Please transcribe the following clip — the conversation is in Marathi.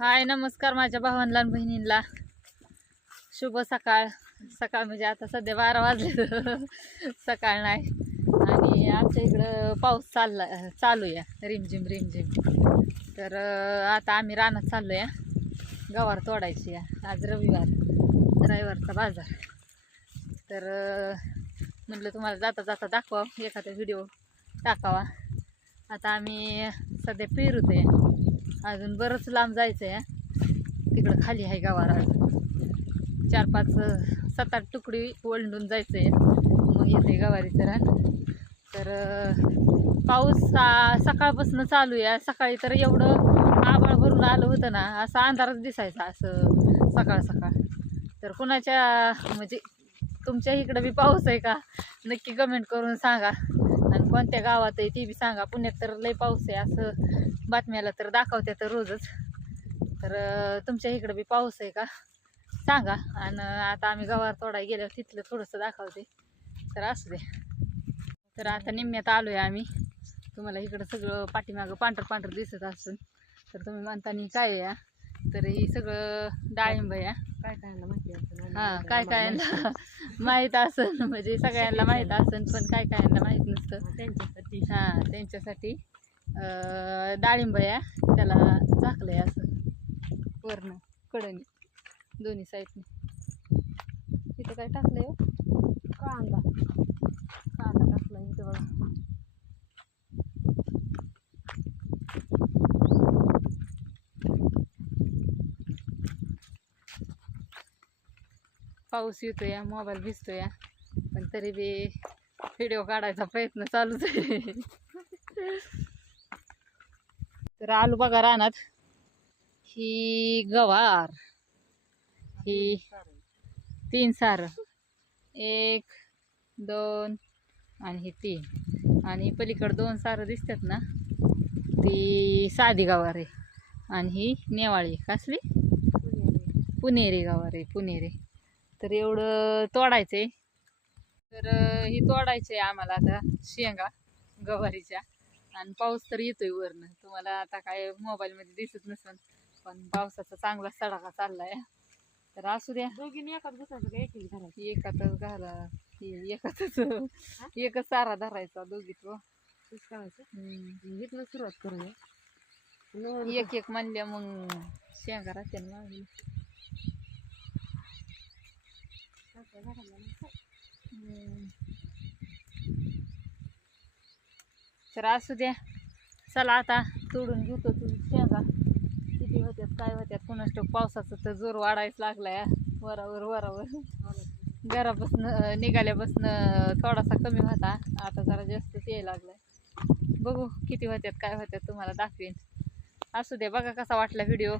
हाय नमस्कार माझ्या भावांना आणि बहिणींना शुभ सकाळ. सकाळ म्हणजे आता सध्या बारा वाजले सकाळ नाही. आणि आमच्या इकडं पाऊस चालला चालू या रिमझिम रिमझिम. तर आता आम्ही रानात चाललो या गवार तोडायची या आज रविवार रविवारचा बाजार. तर म्हटलं तुम्हाला जाता जाता दाखवा एखादा व्हिडिओ टाकावा. आता आम्ही सध्या पेरूत आहे. अजून बरंच लांब जायचं आहे तिकडं खाली आहे गावाला अजून. चार पाच सात आठ तुकडी ओलंडून जायचं आहे मग येते गवारीचं रान. तर पाऊस आ, सकाळपासून चालू आहे. सकाळी तर एवढं आभाळ भरून आलं होतं ना असा अंधारच दिसायचा असं सकाळ सकाळ. तर कुणाच्या म्हणजे तुमच्या इकडं बी पाऊस आहे का? नक्की कमेंट करून सांगा. आणि कोणत्या गावात आहे ती बी सांगा. पुण्यात तर लय पाऊस आहे. असं बातम्याला तर दाखवते तर रोजच. तर तुमच्या इकडं बी पाऊस आहे का? सांगा. आणि आता आम्ही गवार तोडाय गेल्यावर तिथलं थोडंसं दाखवते. तर असू दे. तर आता निम्म्यात आलो आहे आम्ही. तुम्हाला इकडं सगळं पाठीमागं पांढरं पांढरं दिसत असून. तर तुम्ही म्हणता काय आहे तर ही सगळं डाळिंब आहे हा. काय काय माहिती असेल हा काय माहीत असन म्हणजे सगळ्यांना माहीत असन पण काय कायांना माहीत नसतं. त्यांच्यासाठी. हां त्यांच्यासाठी डाळिंब या त्याला झाकलंय असं. वरनं कडनी दोन्ही साईडने. इथं काय टाकलंय हो? कांदा. कांदा टाकला इथं बघा पाऊस येतो या मोबाईल भिजतो या पण तरी बी व्हिडिओ काढायचा प्रयत्न चालूच आहे. तर आलू बघा रानात. ही गवार ही तीन सार. एक दोन आणि ही तीन. आणि पलीकडं दोन सारं दिसतात ना ती साधी गवार आहे. आणि ही नेवाळी कसली? पुणेरी गवार आहे पुणेरी. तर एवढं तोडायचं आहे तर ही तोडायची आहे आम्हाला आता शेंगा गवारीच्या. आणि पाऊस तर येतोय वरनं. तुम्हाला आता काय मोबाईलमध्ये दिसत नसेल पण पावसाचा चांगला सडाका चाललाय. तर असू द्या. दोघींनी एकाच बसायचं का एक धरायचं एकातच घाला. हे एकातच. एकच सारा धरायचा दोघीत व. करायचं? हम्म. इथनं सुरुवात करूया. एक एक म्हणल्या मग शेंगा राहते ना मागली. काय झाडाला नाही. हम्म. तर असू द्या. चला आता तोडून घेतो तू शेंगा. किती होत्यात काय होत्यात पुन्हा ठाऊक पावसाचा तर जोर वाढायच लागलाय वरावर वरावर. घरापासून निघाल्यापासून थोडासा कमी होता. आता जरा जास्तच यायला लागलाय. बघू किती होत्यात काय होत्यात तुम्हाला दाखवेन. असू द्या बघा कसा वाटला व्हिडिओ.